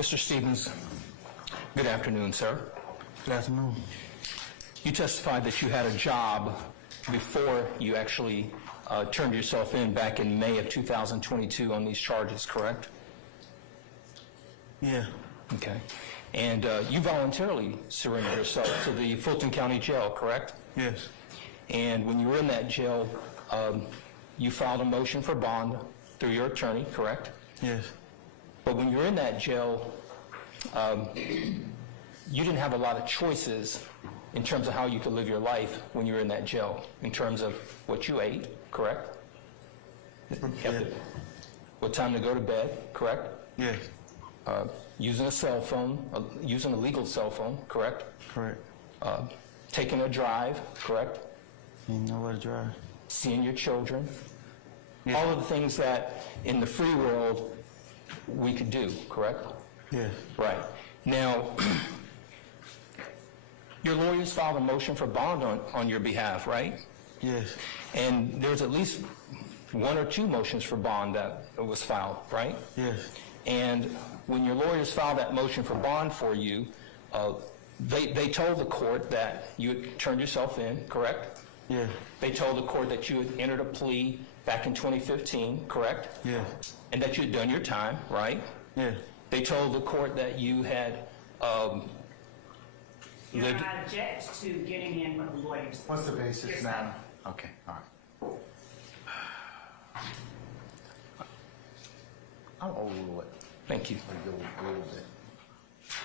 Mr. Stevens, good afternoon, sir. Good afternoon. You testified that you had a job before you actually turned yourself in back in May of 2022 on these charges, correct? Yeah. Okay. And you voluntarily surrendered yourself to the Fulton County Jail, correct? Yes. And when you were in that jail, you filed a motion for bond through your attorney, correct? Yes. But when you were in that jail, you didn't have a lot of choices in terms of how you could live your life when you were in that jail, in terms of what you ate, correct? Yeah. What time to go to bed, correct? Yes. Using a cell phone, using a legal cell phone, correct? Correct. Taking a drive, correct? You know where to drive. Seeing your children. Yeah. All of the things that in the free world we could do, correct? Yes. Right. Now, your lawyers filed a motion for bond on your behalf, right? Yes. And there's at least one or two motions for bond that was filed, right? Yes. And when your lawyers filed that motion for bond for you, they told the court that you had turned yourself in, correct? Yeah. They told the court that you had entered a plea back in 2015, correct? Yeah. And that you had done your time, right? Yeah. They told the court that you had Your lived... Honor, I object to getting in with the lawyers. What's the basis, Yes, ma'am? Okay, all right. I'll overrule it. Thank you. We'll go a little bit.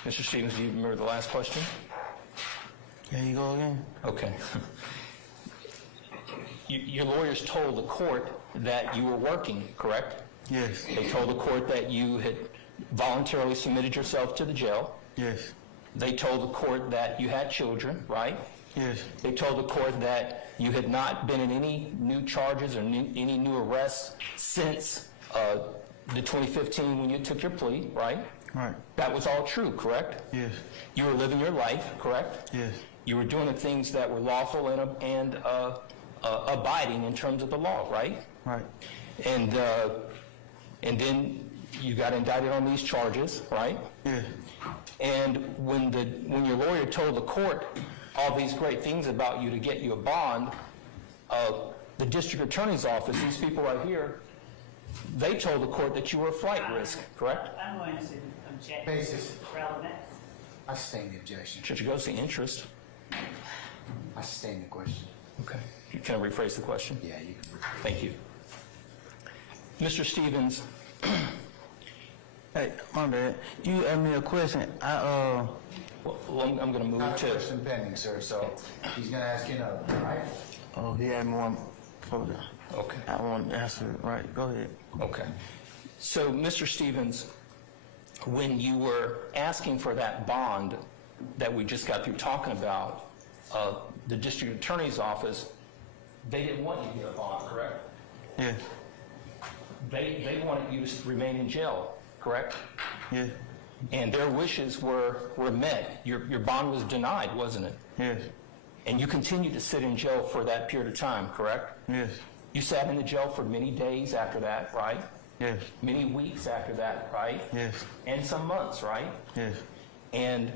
Mr. Stevens, do you remember the last question? There you go again. Okay. Your lawyers told the court that you were working, correct? Yes. They told the court that you had voluntarily submitted yourself to the jail. Yes. They told the court that you had children, right? Yes. They told the court that you had not been in any new charges or any new arrests since the 2015 when you took your plea, right? Right. That was all true, correct? Yes. You were living your life, correct? Yes. You were doing the things that were lawful and abiding in terms of the law, right? Right. And then you got indicted on these charges, right? Yes. And when your lawyer told the court all these great things about you to get you a bond, the district attorney's office, these people right here, they told the court that you were a flight risk, correct? I'm going to object Basis. to relevance. I sustain the objection. Judge goes to interest. I sustain the question. Okay. Can I rephrase the question? Yeah, you can. Thank you. Mr. Stevens, Hey, my bad. You asked me a question. well, I'm going to move Not a to... question pending, sir, so he's gonna ask you another, all right? Oh, he asked me one before that. Okay. I want to answer it. Right. Go ahead. Okay. So, Mr. Stevens, when you were asking for that bond that we just got through talking about, the district attorney's office, they didn't want you to get a bond, correct? Yes. They wanted you to remain in jail, correct? Yes. And their wishes were met. Your bond was denied, wasn't it? Yes. And you continued to sit in jail for that period of time, correct? Yes. You sat in the jail for many days after that, right? Yes. Many weeks after that, right? Yes. And some months, right? Yes. And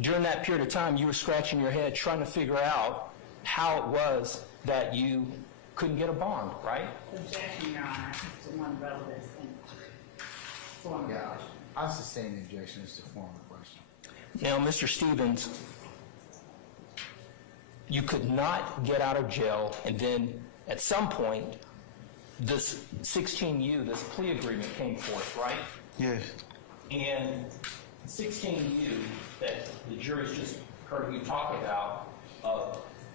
during that period of time, you were scratching your head trying to figure out how it was that you couldn't get a bond, right? Objection, Your Honor, to one relevance and form of Yeah, question. I sustain the objection as to form of question. Now, Mr. Stevens, you could not get out of jail, and then at some point, this 16U, this plea agreement came forth, right? Yes. And 16U that the jury's just heard you talk about,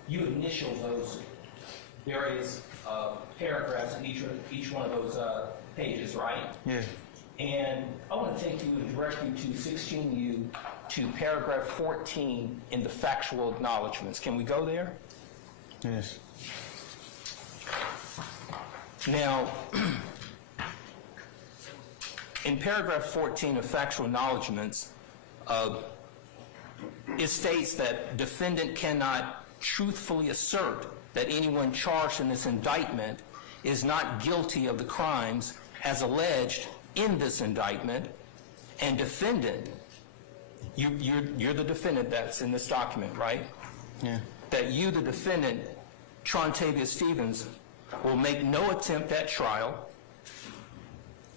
you initial those various paragraphs in each one of those pages, right? Yes. And I want to take you and direct you to 16U to paragraph 14 in the factual acknowledgments. Can we go there? Yes. Now, in paragraph 14 of factual acknowledgments, it states that defendant cannot truthfully assert that anyone charged in this indictment is not guilty of the crimes as alleged in this indictment, and defendant, you're the defendant that's in this document, right? Yeah. That you, the defendant, Trontavious Stevens, will make no attempt at trial,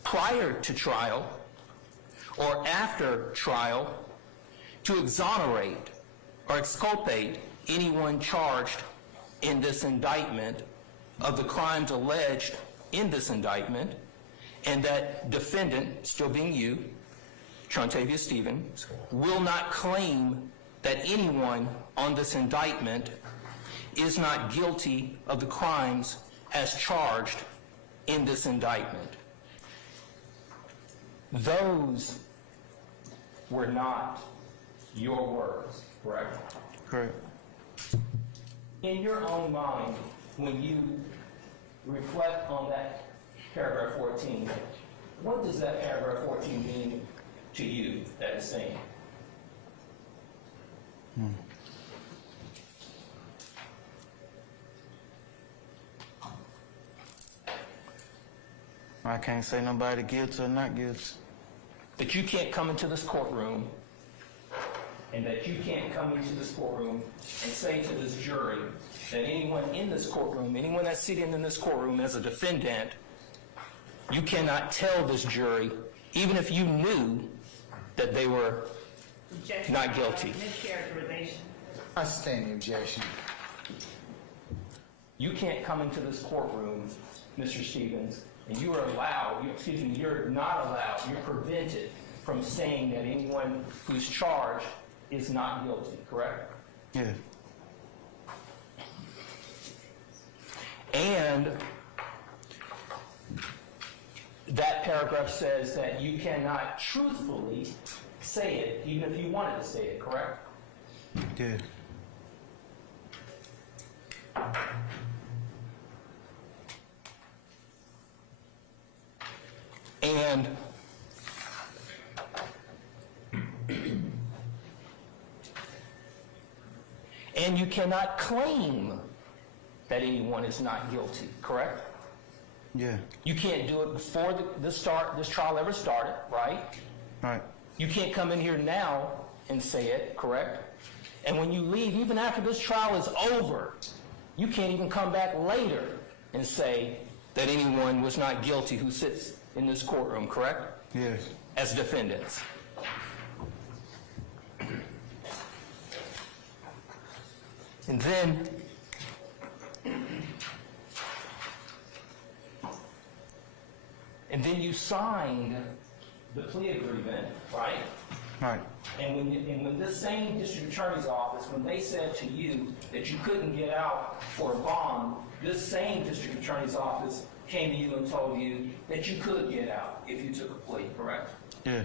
prior to trial, or after trial, to exonerate or exculpate anyone charged in this indictment of the crimes alleged in this indictment, and that defendant, still being you, Trontavious Stevens, will not claim that anyone on this indictment is not guilty of the crimes as charged in this indictment. Those were not your words, correct? Correct. In your own mind, when you reflect on that paragraph 14, what does that paragraph 14 mean to you that is saying? I can't say nobody guilty or not guilty. That you can't come into this courtroom And that you can't come into this courtroom and say to this jury that anyone in this courtroom, anyone that's sitting in this courtroom as a defendant, you cannot tell this jury, even if you knew that they were not guilty. Mischaracterization. I sustain the objection. You can't come into this courtroom, Mr. Stevens, and you are allowed, you're not allowed, you're prevented from saying that anyone who's charged is not guilty, correct? Yeah. And that paragraph says that you cannot truthfully say it, even if you wanted to say it, correct? Yeah. And you cannot claim that anyone is not guilty, correct? Yeah. You can't do it before this trial ever started, right? Right. You can't come in here now and say it, correct? And when you leave, even after this trial is over, you can't even come back later and say that anyone was not guilty who sits in this courtroom, correct? Yes. As defendants. And then you signed the plea agreement, right? Right. And when this same district attorney's office, when they said to you that you couldn't get out for a bond, this same district attorney's office came to you and told you that you could get out if you took a plea, correct? Yeah.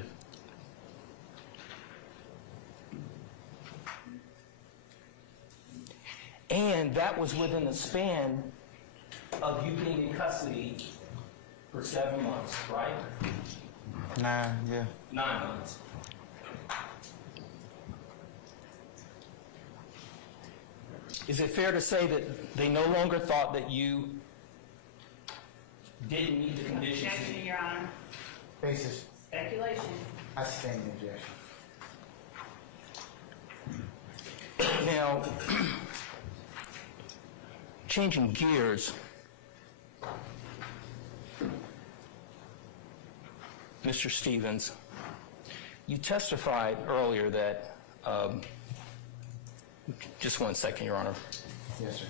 And that was within the span of you being in custody for 7 months, right? 9, yeah. 9 months. Is it fair to say that they no longer thought that you didn't meet the conditions? Objection, Your Honor. Basis. Speculation. I sustain the objection. Now, changing gears, Mr. Stevens, you testified earlier that, just 1 second, Your Honor. Yes, sir.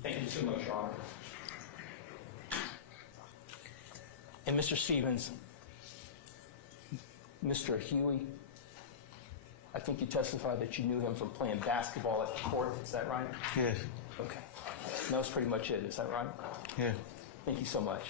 Thank you so much, Your Honor. And Mr. Stevens, Mr. Huey, I think you testified that you knew him from playing basketball at the court. Is that right? Yes. Okay. And that was pretty much it. Is that right? Yeah. Thank you so much.